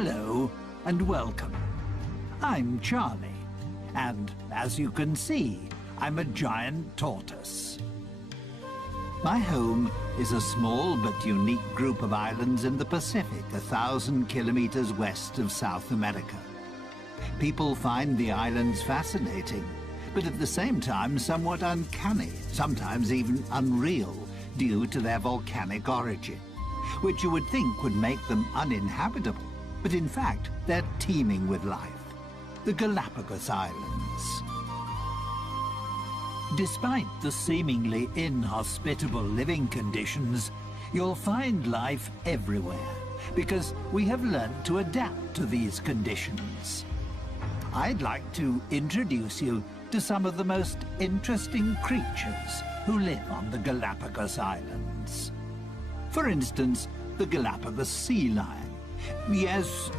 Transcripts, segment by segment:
Hello and welcome. I'm Charlie, and as you can see, I'm a giant tortoise. My home is a small but unique group of islands in the Pacific, 1,000 kilometers west of South America. People find the islands fascinating, but at the same time somewhat uncanny, sometimes even unreal, due to their volcanic origin, which you would think would make them uninhabitable. But in fact, they're teeming with life. The Galapagos Islands. Despite the seemingly inhospitable living conditions, you'll find life everywhere, because we have learned to adapt to these conditions. I'd like to introduce you to some of the most interesting creatures who live on the Galapagos Islands. For instance, the Galapagos sea lion. Yes,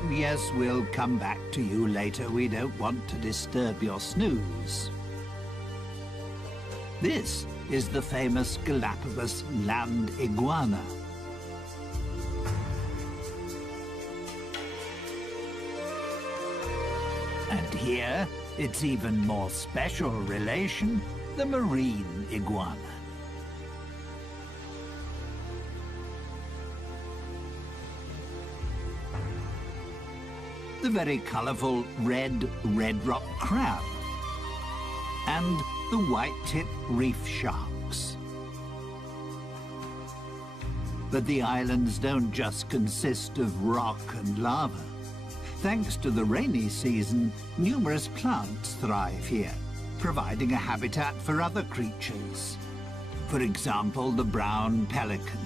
we'll come back to you later. We don't want to disturb your snooze. This is the famous Galapagos land iguana. And here, its even more special relation, the marine iguana. The very colourful red rock crab, and the white-tip reef sharks. But the islands don't just consist of rock and lava. Thanks to the rainy season, numerous plants thrive here, providing a habitat for other creatures. For example, the brown pelican.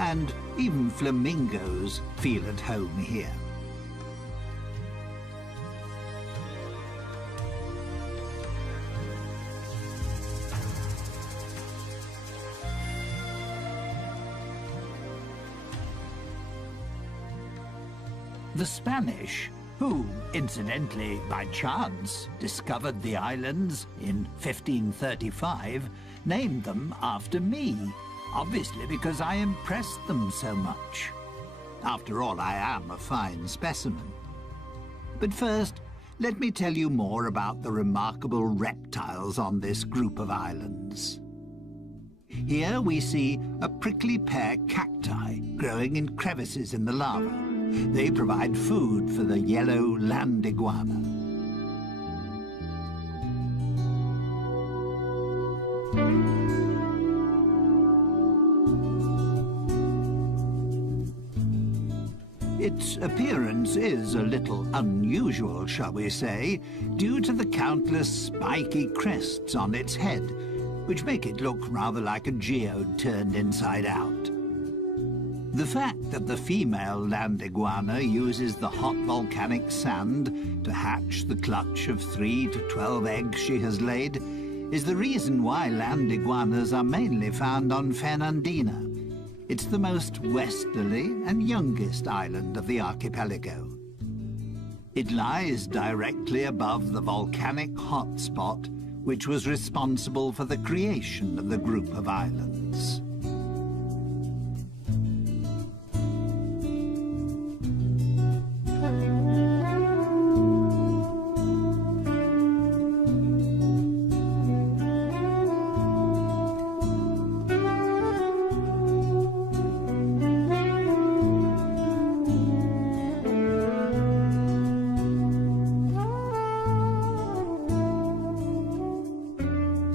And even flamingos feel at home here. The Spanish, who, incidentally, by chance, discovered the islands in 1535, named them after me. Obviously because I impressed them so much. After all, I am a fine specimen. But first, let me tell you more about the remarkable reptiles on this group of islands. Here we see a prickly pear cacti growing in crevices in the lava. They provide food for the yellow land iguana. Its appearance is a little unusual, shall we say, due to the countless spiky crests on its head, which make it look rather like a geode turned inside out. The fact that the female land iguana uses the hot volcanic sand to hatch the clutch of 3 to 12 eggs she has laid is the reason why land iguanas are mainly found on Fernandina. It's the most westerly and youngest island of the archipelago. It lies directly above the volcanic hotspot, which was responsible for the creation of the group of islands.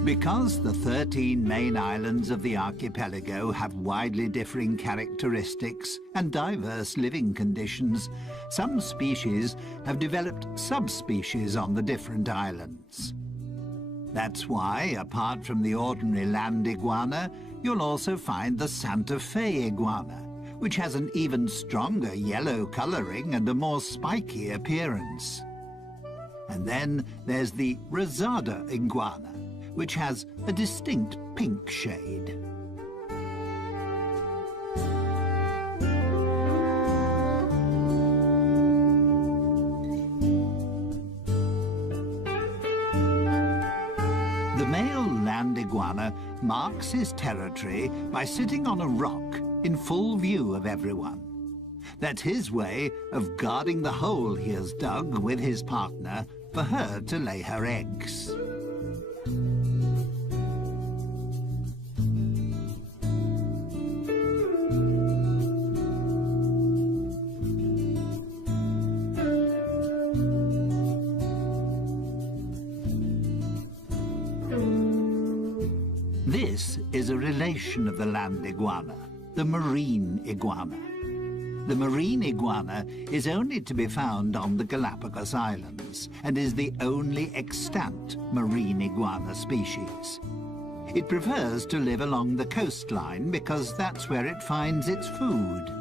Because the 13 main islands of the archipelago have widely differing characteristics and diverse living conditions, some species have developed subspecies on the different islands. That's why, apart from the ordinary land iguana, you'll also find the Santa Fe iguana, which has an even stronger yellow coloring and a more spiky appearance. And then there's the Rosada iguana, which has a distinct pink shade. The male land iguana marks his territory by sitting on a rock in full view of everyone. That's his way of guarding the hole he has dug with his partner for her to lay her eggs. This is a relation of the land iguana, the marine iguana. The marine iguana is only to be found on the Galapagos Islands and is the only extant marine iguana species. It prefers to live along the coastline because that's where it finds its food.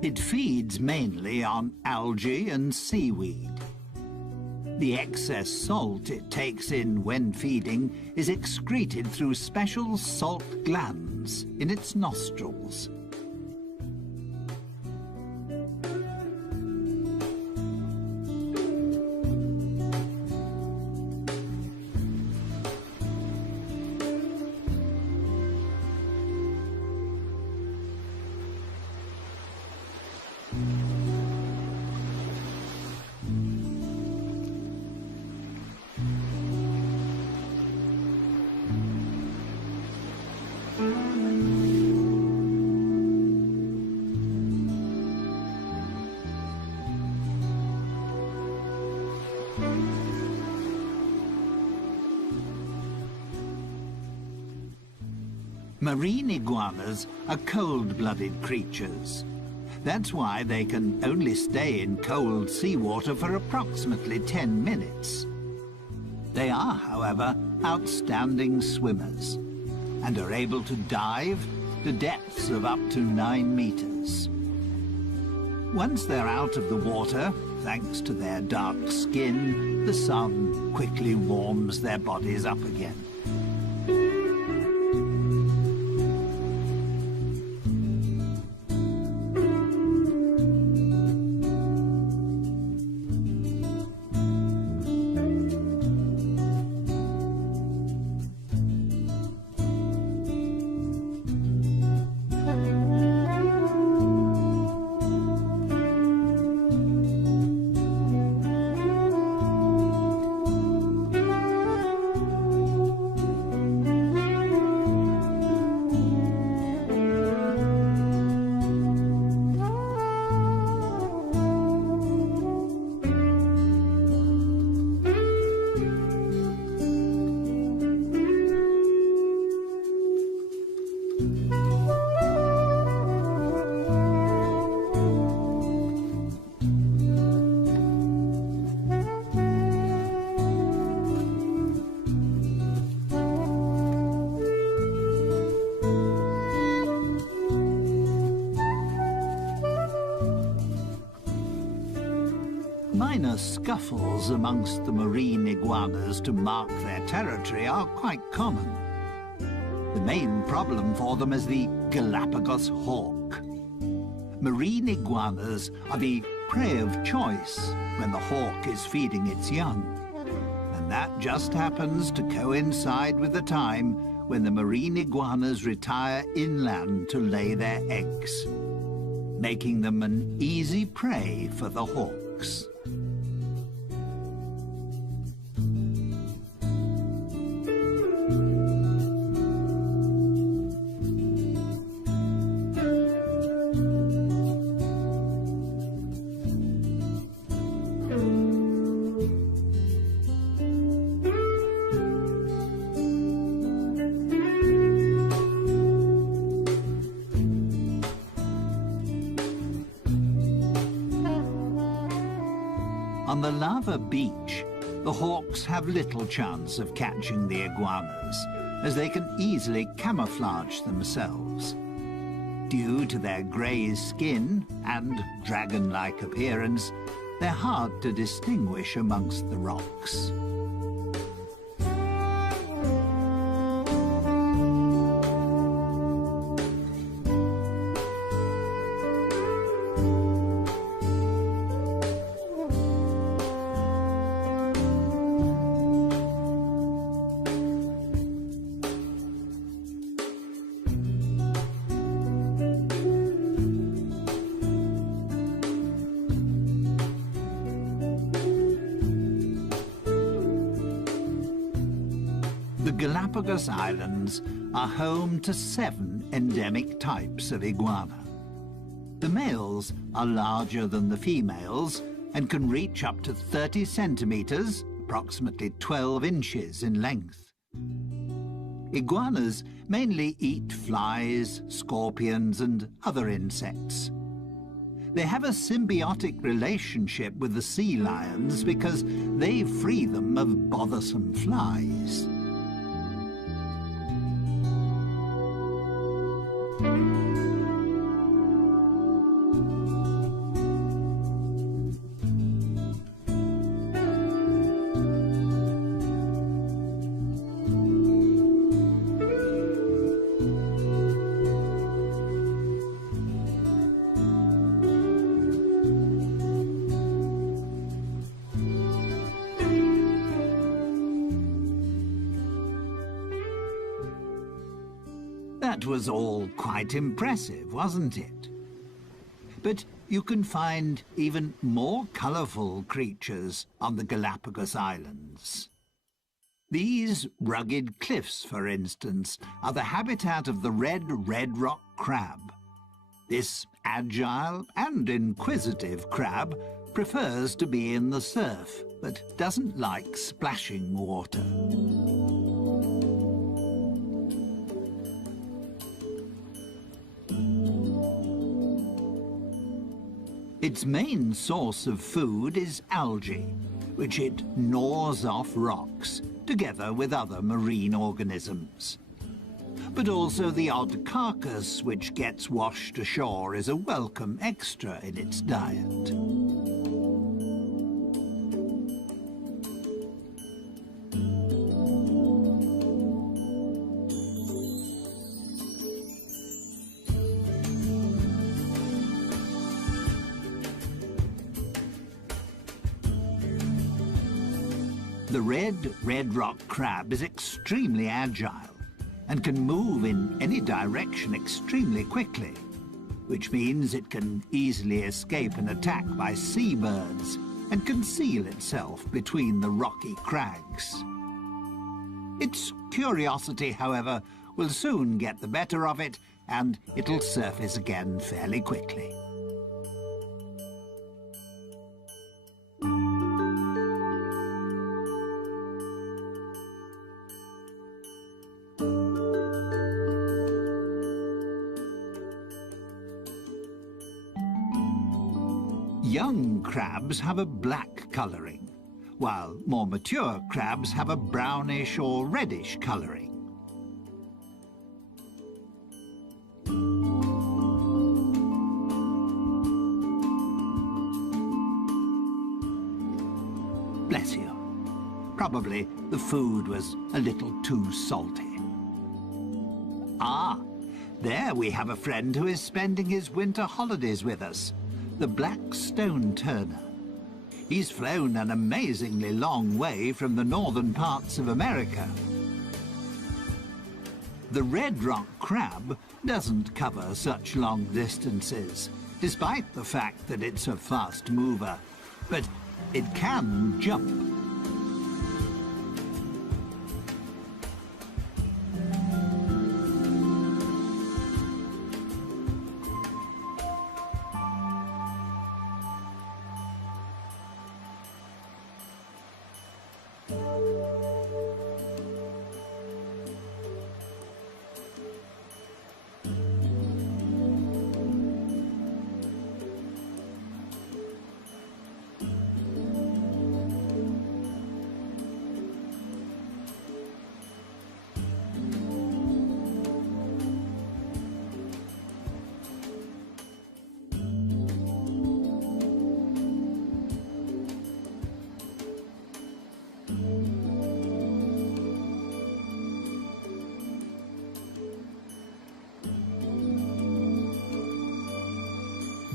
It feeds mainly on algae and seaweed. The excess salt it takes in when feeding is excreted through special salt glands in its nostrils. Marine iguanas are cold-blooded creatures. That's why they can only stay in cold seawater for approximately 10 minutes. They are, however, outstanding swimmers and are able to dive to depths of up to 9 meters. Once they're out of the water, thanks to their dark skin, the sun quickly warms their bodies up again. Minor scuffles amongst the marine iguanas to mark their territory are quite common. The main problem for them is the Galapagos hawk. Marine iguanas are the prey of choice when the hawk is feeding its young. And that just happens to coincide with the time when the marine iguanas retire inland to lay their eggs, making them an easy prey for the hawks. On the lava beach, the hawks have little chance of catching the iguanas, as they can easily camouflage themselves. Due to their grey skin and dragon-like appearance, they're hard to distinguish amongst the rocks. The Galapagos Islands are home to 7 endemic types of iguana. The males are larger than the females and can reach up to 30 centimeters, approximately 12 inches in length. Iguanas mainly eat flies, scorpions, and other insects. They have a symbiotic relationship with the sea lions because they free them of bothersome flies. That was all quite impressive, wasn't it? But you can find even more colourful creatures on the Galapagos Islands. These rugged cliffs, for instance, are the habitat of the red rock crab. This agile and inquisitive crab prefers to be in the surf, but doesn't like splashing water. Its main source of food is algae, which it gnaws off rocks, together with other marine organisms. But also the odd carcass which gets washed ashore is a welcome extra in its diet. The red rock crab is extremely agile and can move in any direction extremely quickly, which means it can easily escape an attack by seabirds and conceal itself between the rocky crags. Its curiosity, however, will soon get the better of it, and it'll surface again fairly quickly. Young crabs have a black colouring, while more mature crabs have a brownish or reddish colouring. Bless you. Probably the food was a little too salty. Ah, there we have a friend who is spending his winter holidays with us. The black stone turner. He's flown an amazingly long way from the northern parts of America. The red rock crab doesn't cover such long distances, despite the fact that it's a fast mover, but it can jump.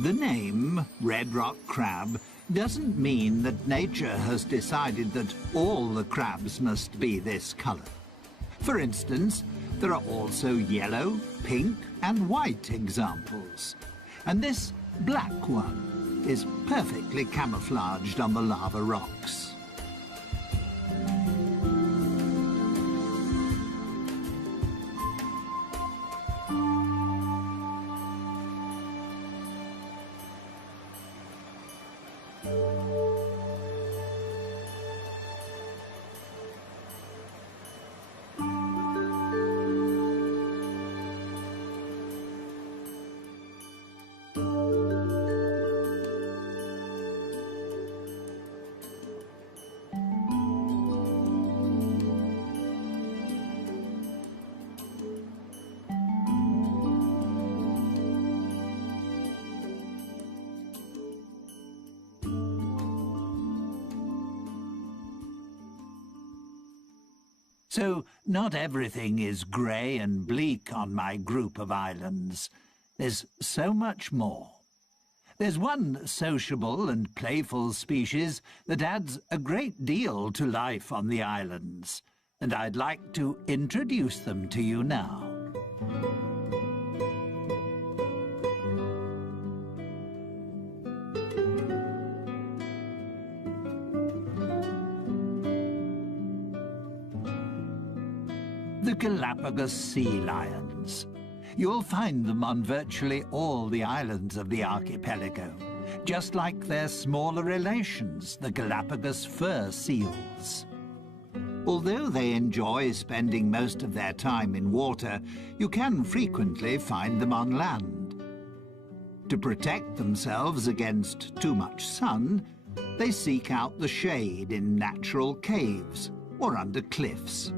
The name red rock crab doesn't mean that nature has decided that all the crabs must be this colour. For instance, there are also yellow, pink and white examples. And this black one is perfectly camouflaged on the lava rocks. So, not everything is grey and bleak on my group of islands. There's so much more. There's one sociable and playful species that adds a great deal to life on the islands, and I'd like to introduce them to you now. The Galapagos sea lions. You'll find them on virtually all the islands of the archipelago, just like their smaller relations, the Galapagos fur seals. Although they enjoy spending most of their time in water, you can frequently find them on land. To protect themselves against too much sun, they seek out the shade in natural caves or under cliffs.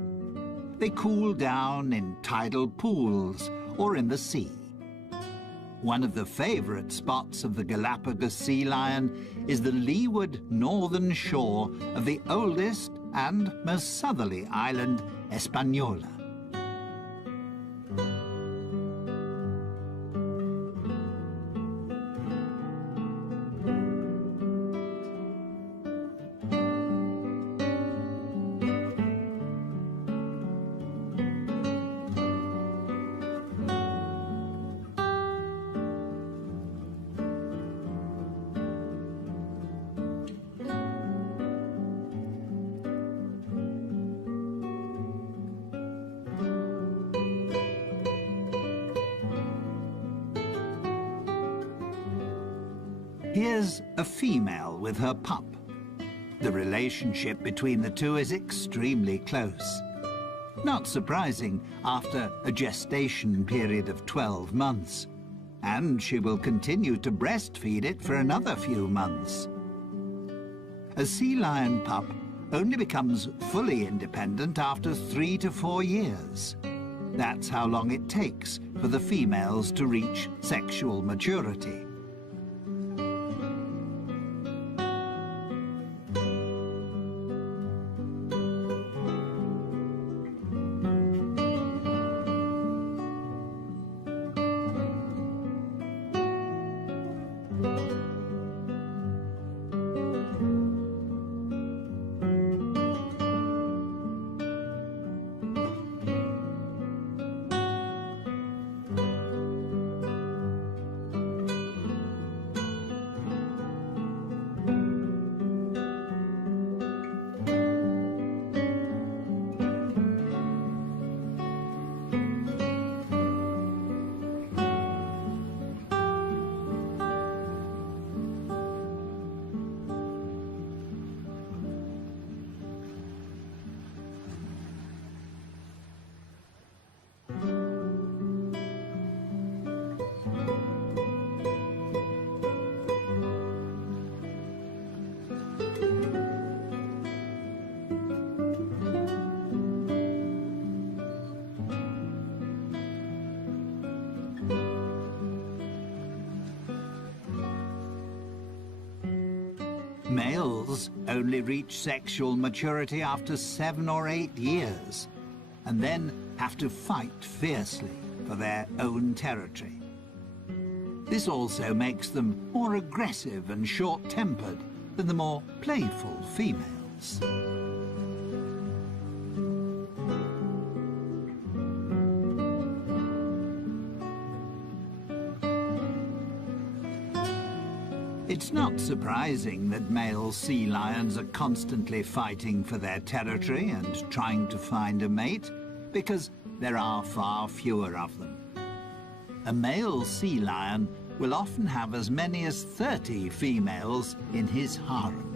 They cool down in tidal pools or in the sea. One of the favourite spots of the Galapagos sea lion is the leeward northern shore of the oldest and most southerly island, Hispaniola. Here's a female with her pup. The relationship between the two is extremely close. Not surprising after a gestation period of 12 months. And she will continue to breastfeed it for another few months. A sea lion pup only becomes fully independent after 3 to 4 years. That's how long it takes for the females to reach sexual maturity. Males only reach sexual maturity after 7 or 8 years, and then have to fight fiercely for their own territory. This also makes them more aggressive and short-tempered than the more playful females. It's not surprising that male sea lions are constantly fighting for their territory and trying to find a mate, because there are far fewer of them. A male sea lion will often have as many as 30 females in his harem.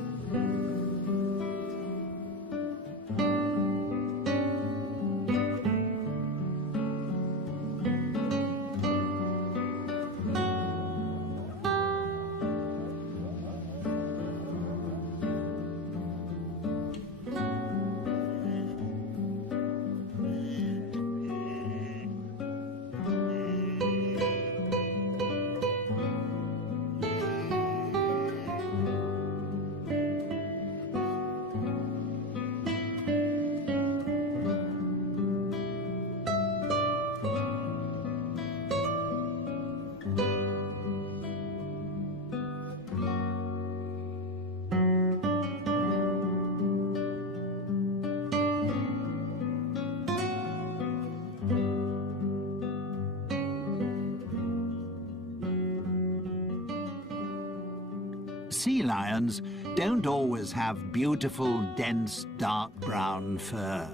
Sea lions don't always have beautiful, dense, dark brown fur.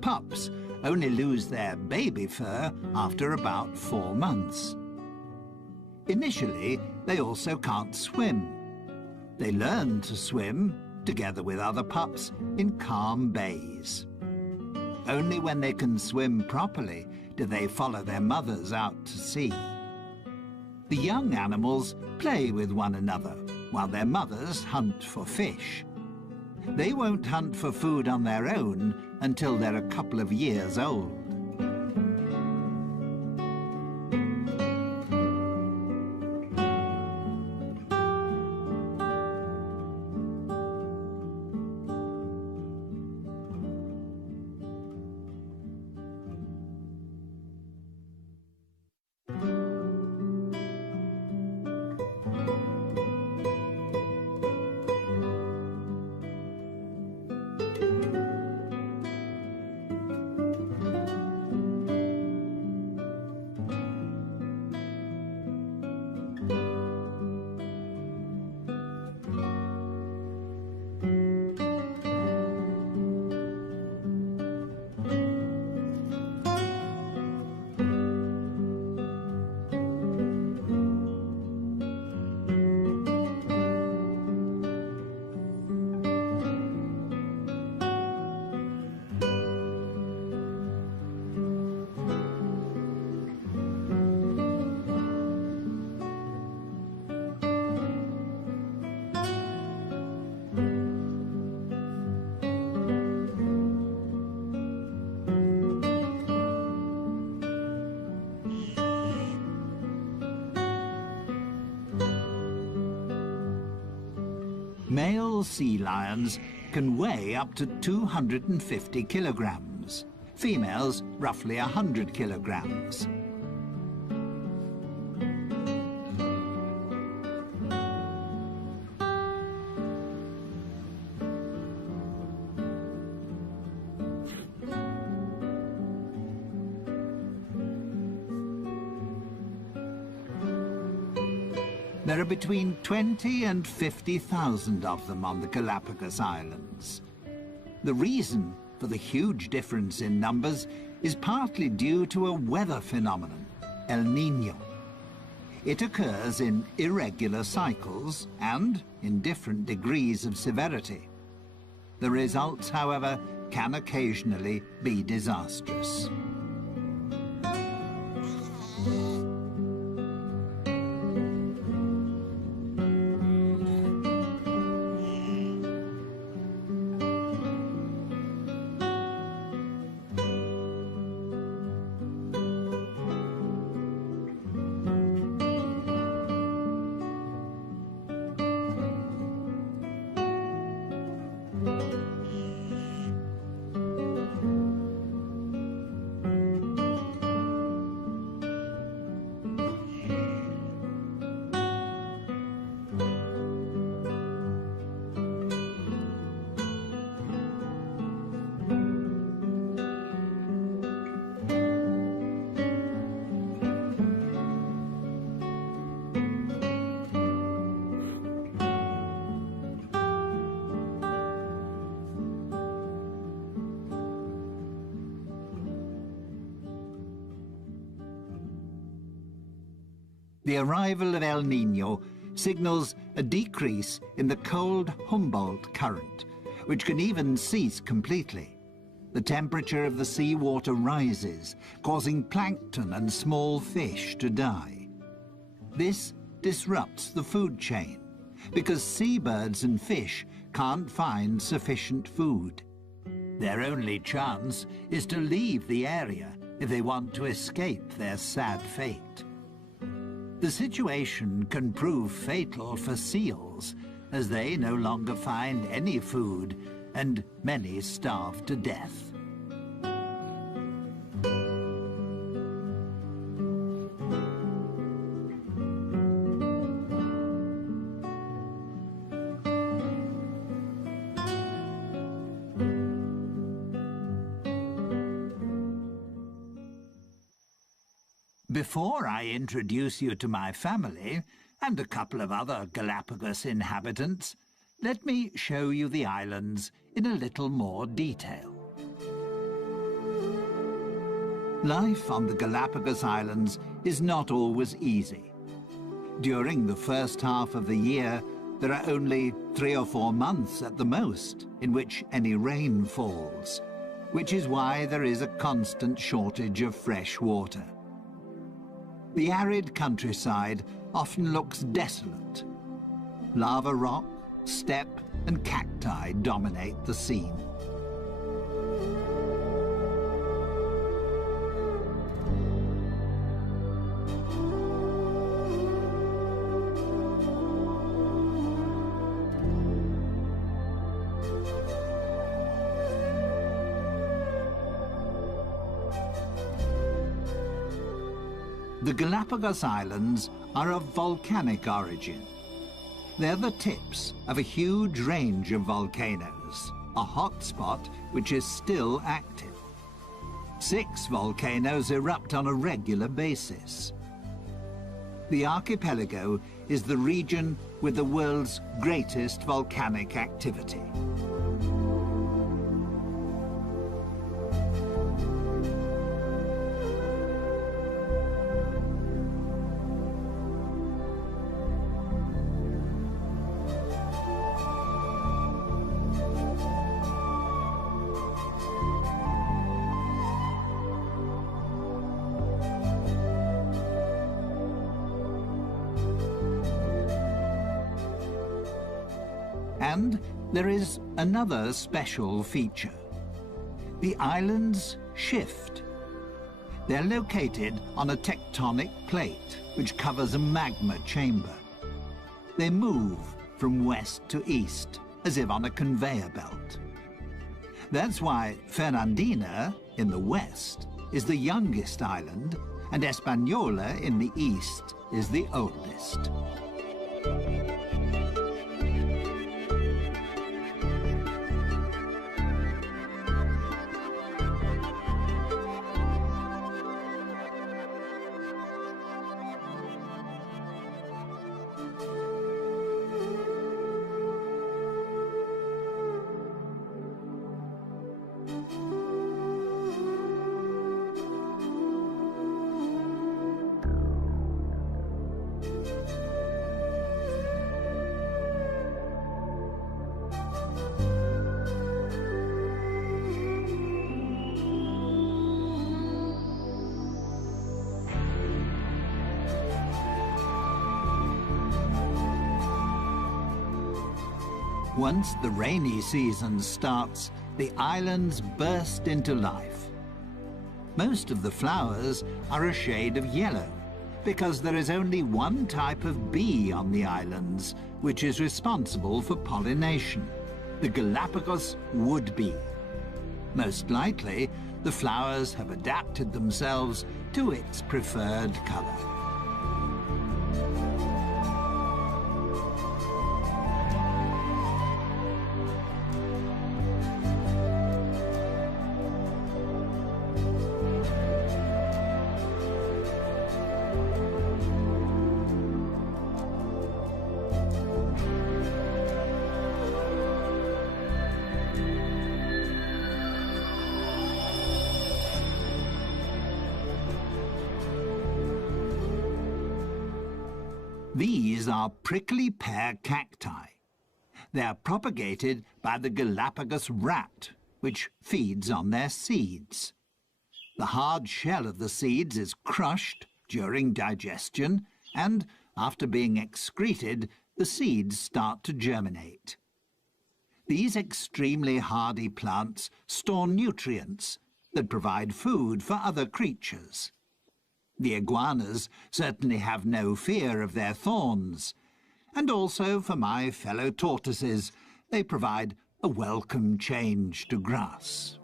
Pups only lose their baby fur after about 4 months. Initially, they also can't swim. They learn to swim, together with other pups, in calm bays. Only when they can swim properly do they follow their mothers out to sea. The young animals play with one another, while their mothers hunt for fish. They won't hunt for food on their own until they're a couple of years old. Male sea lions can weigh up to 250 kilograms. Females, roughly 100 kilograms. There are between 20 and 50,000 of them on the Galapagos Islands. The reason for the huge difference in numbers is partly due to a weather phenomenon, El Niño. It occurs in irregular cycles and in different degrees of severity. The results, however, can occasionally be disastrous. The arrival of El Niño signals a decrease in the cold Humboldt current, which can even cease completely. The temperature of the seawater rises, causing plankton and small fish to die. This disrupts the food chain, because seabirds and fish can't find sufficient food. Their only chance is to leave the area if they want to escape their sad fate. The situation can prove fatal for seals, as they no longer find any food, and many starve to death. Before I introduce you to my family, and a couple of other Galapagos inhabitants, let me show you the islands in a little more detail. Life on the Galapagos Islands is not always easy. During the first half of the year, there are only 3 or 4 months at the most in which any rain falls, which is why there is a constant shortage of fresh water. The arid countryside often looks desolate. Lava rock, steppe, and cacti dominate the scene. The Galapagos Islands are of volcanic origin. They're the tips of a huge range of volcanoes, a hotspot which is still active. 6 volcanoes erupt on a regular basis. The archipelago is the region with the world's greatest volcanic activity. And there is another special feature. The islands shift. They're located on a tectonic plate which covers a magma chamber. They move from west to east, as if on a conveyor belt. That's why Fernandina, in the west, is the youngest island, and Española, in the east, is the oldest. Once the rainy season starts, the islands burst into life. Most of the flowers are a shade of yellow, because there is only one type of bee on the islands, which is responsible for pollination, the Galapagos wood bee. Most likely, the flowers have adapted themselves to its preferred color. These are prickly pear cacti. They are propagated by the Galapagos rat, which feeds on their seeds. The hard shell of the seeds is crushed during digestion, and after being excreted, the seeds start to germinate. These extremely hardy plants store nutrients that provide food for other creatures. The iguanas certainly have no fear of their thorns, and also for my fellow tortoises, they provide a welcome change to grass.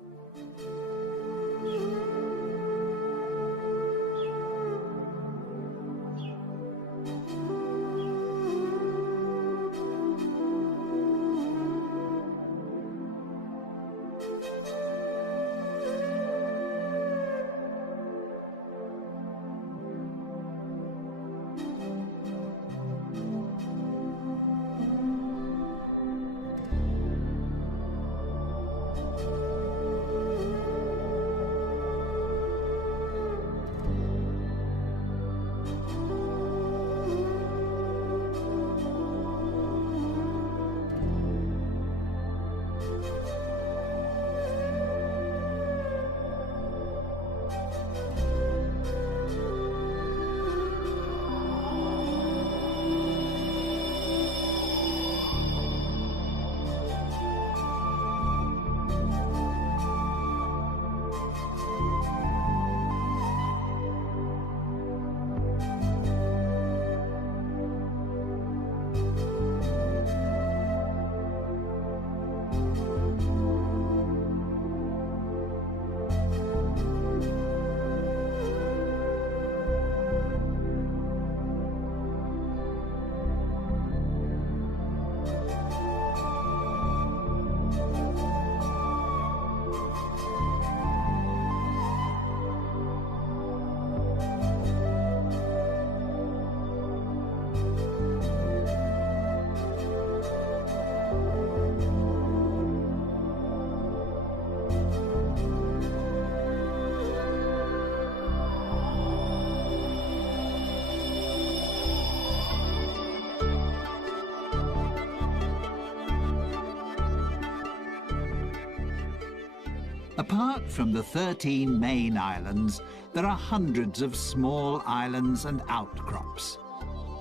Apart from the 13 main islands, there are hundreds of small islands and outcrops.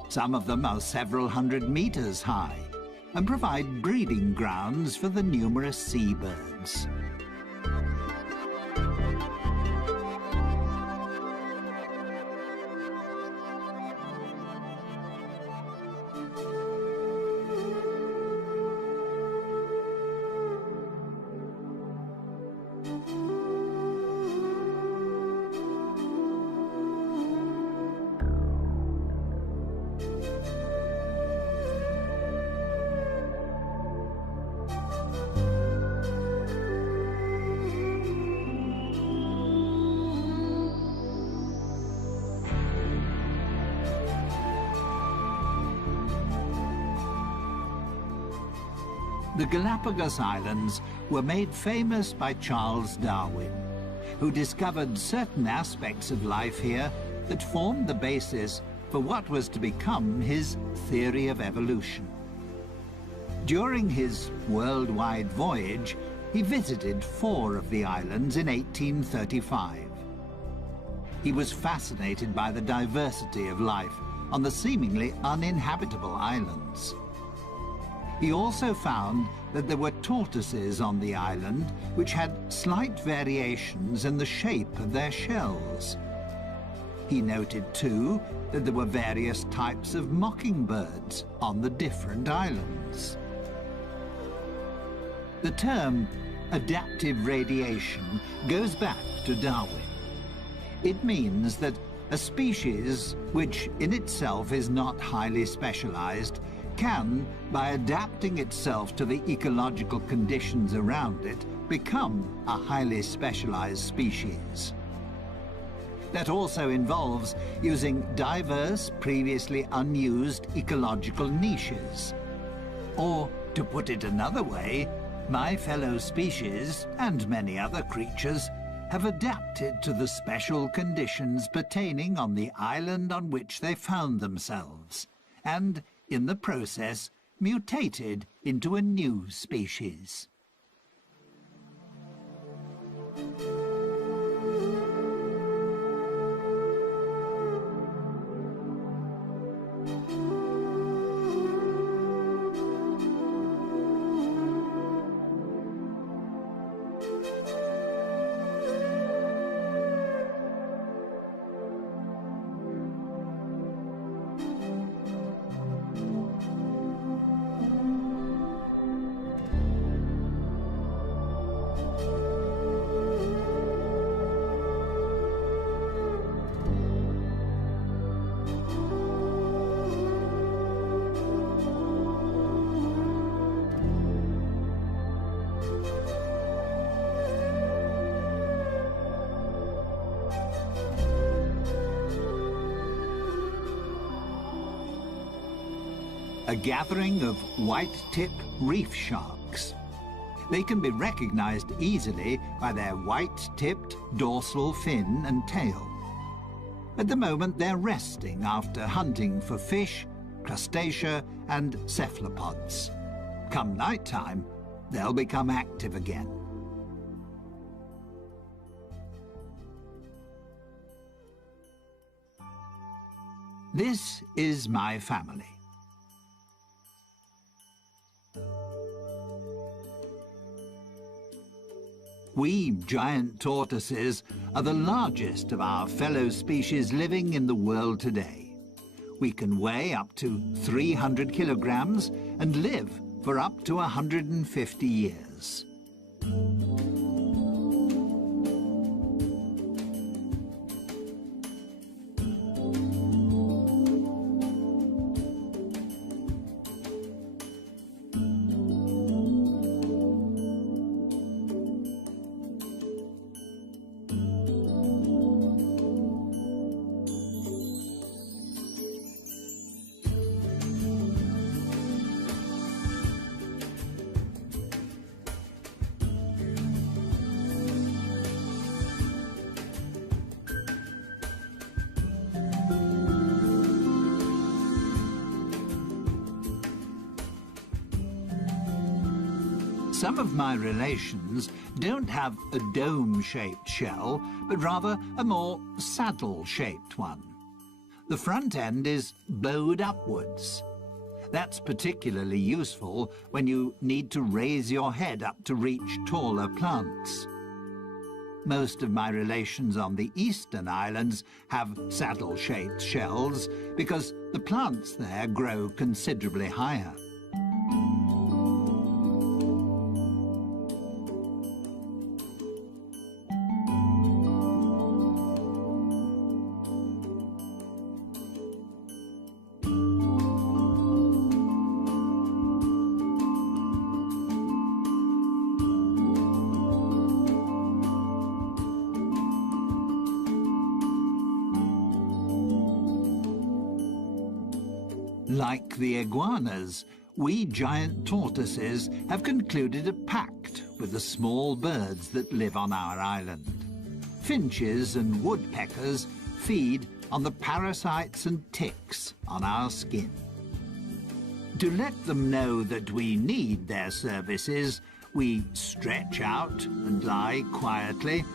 Some of them are several hundred meters high and provide breeding grounds for the numerous seabirds. The Galapagos Islands were made famous by Charles Darwin, who discovered certain aspects of life here that formed the basis for what was to become his theory of evolution. During his worldwide voyage, he visited 4 of the islands in 1835. He was fascinated by the diversity of life on the seemingly uninhabitable islands. He also found that there were tortoises on the island which had slight variations in the shape of their shells. He noted, too, that there were various types of mockingbirds on the different islands. The term adaptive radiation goes back to Darwin. It means that a species, which in itself is not highly specialized, can, by adapting itself to the ecological conditions around it, become a highly specialized species. That also involves using diverse, previously unused ecological niches. Or, to put it another way, my fellow species, and many other creatures, have adapted to the special conditions pertaining on the island on which they found themselves, and, in the process, mutated into a new species. A gathering of white-tip reef sharks. They can be recognized easily by their white-tipped dorsal fin and tail. At the moment, they're resting after hunting for fish, crustacea, and cephalopods. Come nighttime, they'll become active again. This is my family. We giant tortoises are the largest of our fellow species living in the world today. We can weigh up to 300 kilograms and live for up to 150 years. Some of my relations don't have a dome-shaped shell, but rather a more saddle-shaped one. The front end is bowed upwards. That's particularly useful when you need to raise your head up to reach taller plants. Most of my relations on the eastern islands have saddle-shaped shells because the plants there grow considerably higher. Like the iguanas, we giant tortoises have concluded a pact with the small birds that live on our island. Finches and woodpeckers feed on the parasites and ticks on our skin. To let them know that we need their services, we stretch out and lie quietly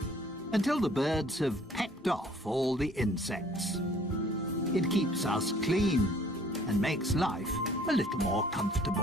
until the birds have pecked off all the insects. It keeps us clean and makes life a little more comfortable.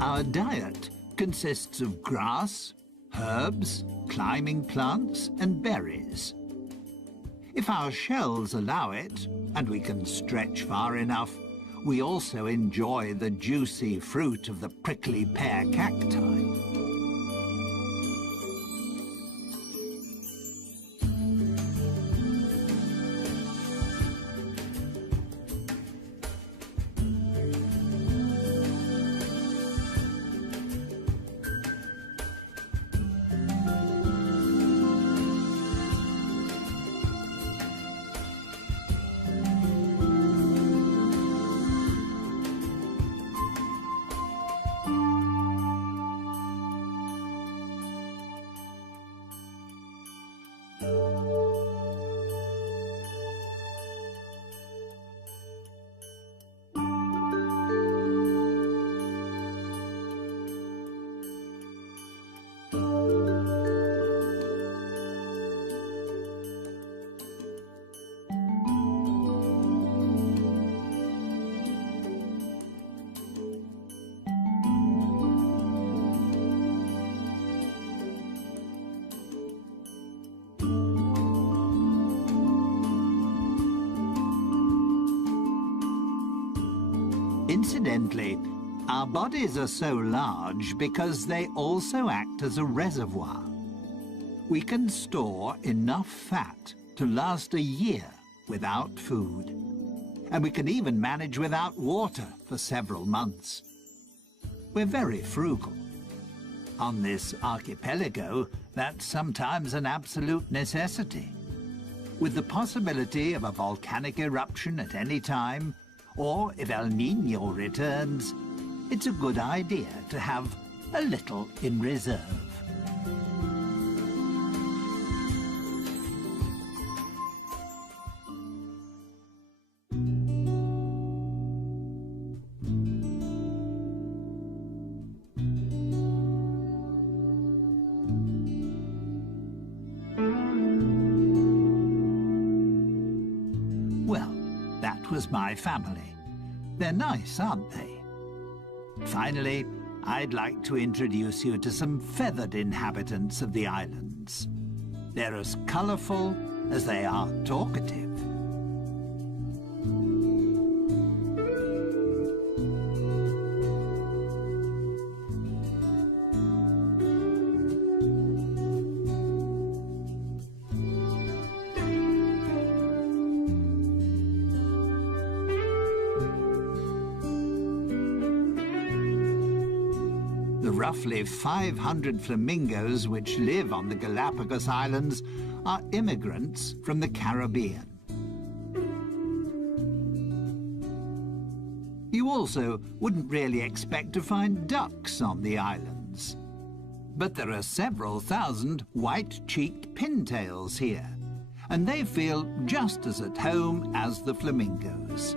Our diet consists of grass, herbs, climbing plants, and berries. If our shells allow it, and we can stretch far enough, we also enjoy the juicy fruit of the prickly pear cacti. Incidentally, our bodies are so large because they also act as a reservoir. We can store enough fat to last a year without food. And we can even manage without water for several months. We're very frugal. On this archipelago, that's sometimes an absolute necessity. With the possibility of a volcanic eruption at any time, or if El Niño returns, it's a good idea to have a little in reserve. Well, that was my family. They're nice, aren't they? Finally, I'd like to introduce you to some feathered inhabitants of the islands. They're as colourful as they are talkative. Roughly 500 flamingos which live on the Galapagos Islands are immigrants from the Caribbean. You also wouldn't really expect to find ducks on the islands. But there are several thousand white-cheeked pintails here, and they feel just as at home as the flamingos.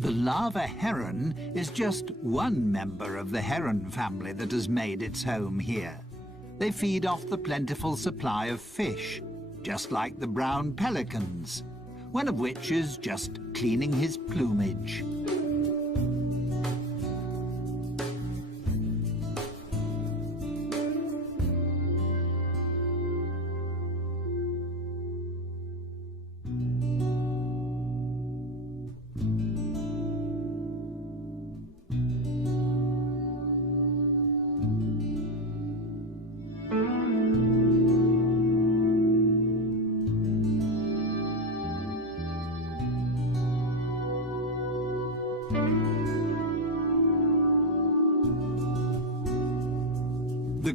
The lava heron is just one member of the heron family that has made its home here. They feed off the plentiful supply of fish, just like the brown pelicans, one of which is just cleaning his plumage.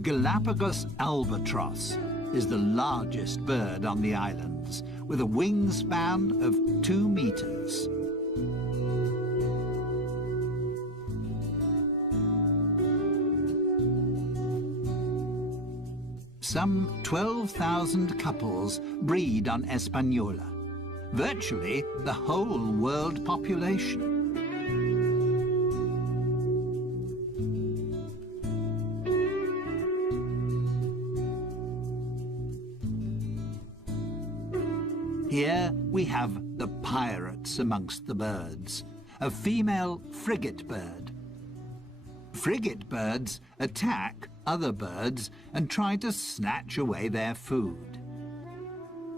Galapagos albatross is the largest bird on the islands, with a wingspan of 2 meters. Some 12,000 couples breed on Hispaniola, virtually the whole world population. Here we have the pirates amongst the birds, a female frigate bird. Frigate birds attack other birds and try to snatch away their food.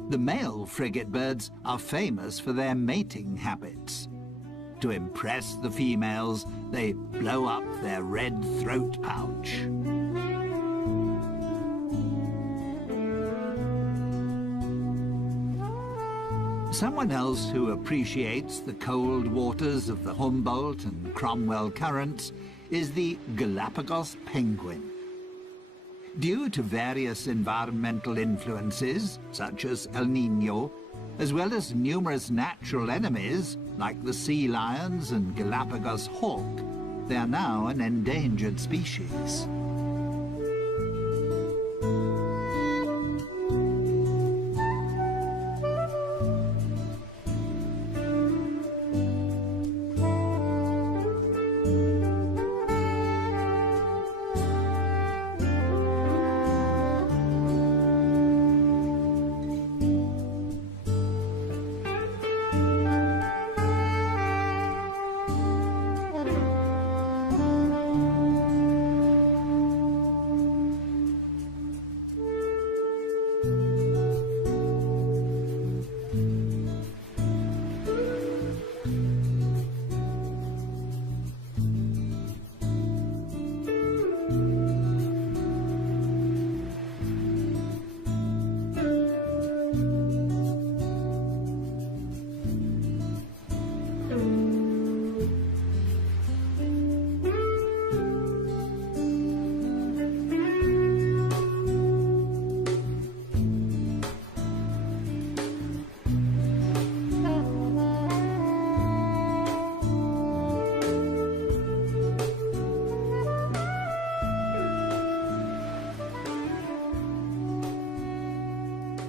The male frigate birds are famous for their mating habits. To impress the females, they blow up their red throat pouch. Someone else who appreciates the cold waters of the Humboldt and Cromwell currents is the Galapagos penguin. Due to various environmental influences, such as El Niño, as well as numerous natural enemies, like the sea lions and Galapagos hawk, they are now an endangered species.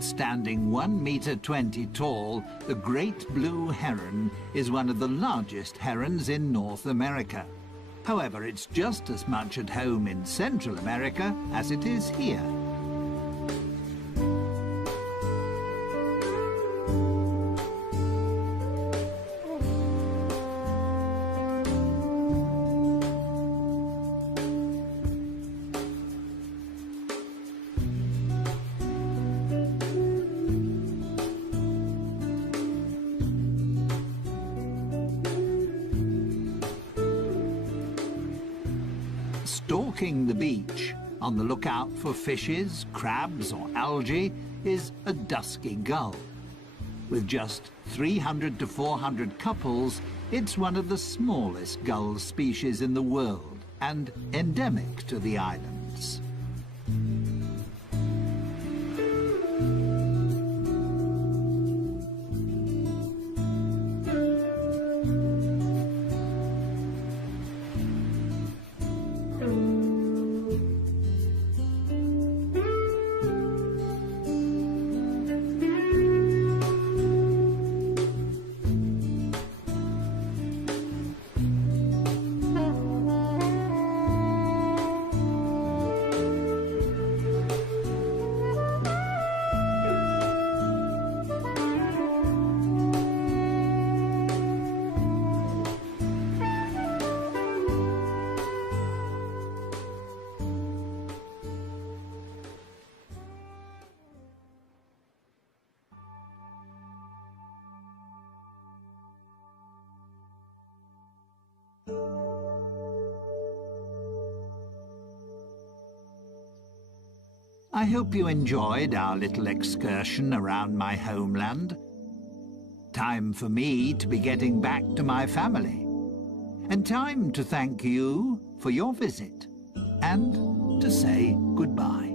Standing 1.20 meters tall, the great blue heron is one of the largest herons in North America. However, it's just as much at home in Central America as it is here. Stalking the beach, on the lookout for fishes, crabs or algae, is a dusky gull. With just 300 to 400 couples, it's one of the smallest gull species in the world and endemic to the islands. I hope you enjoyed our little excursion around my homeland. Time for me to be getting back to my family. And time to thank you for your visit. And to say goodbye.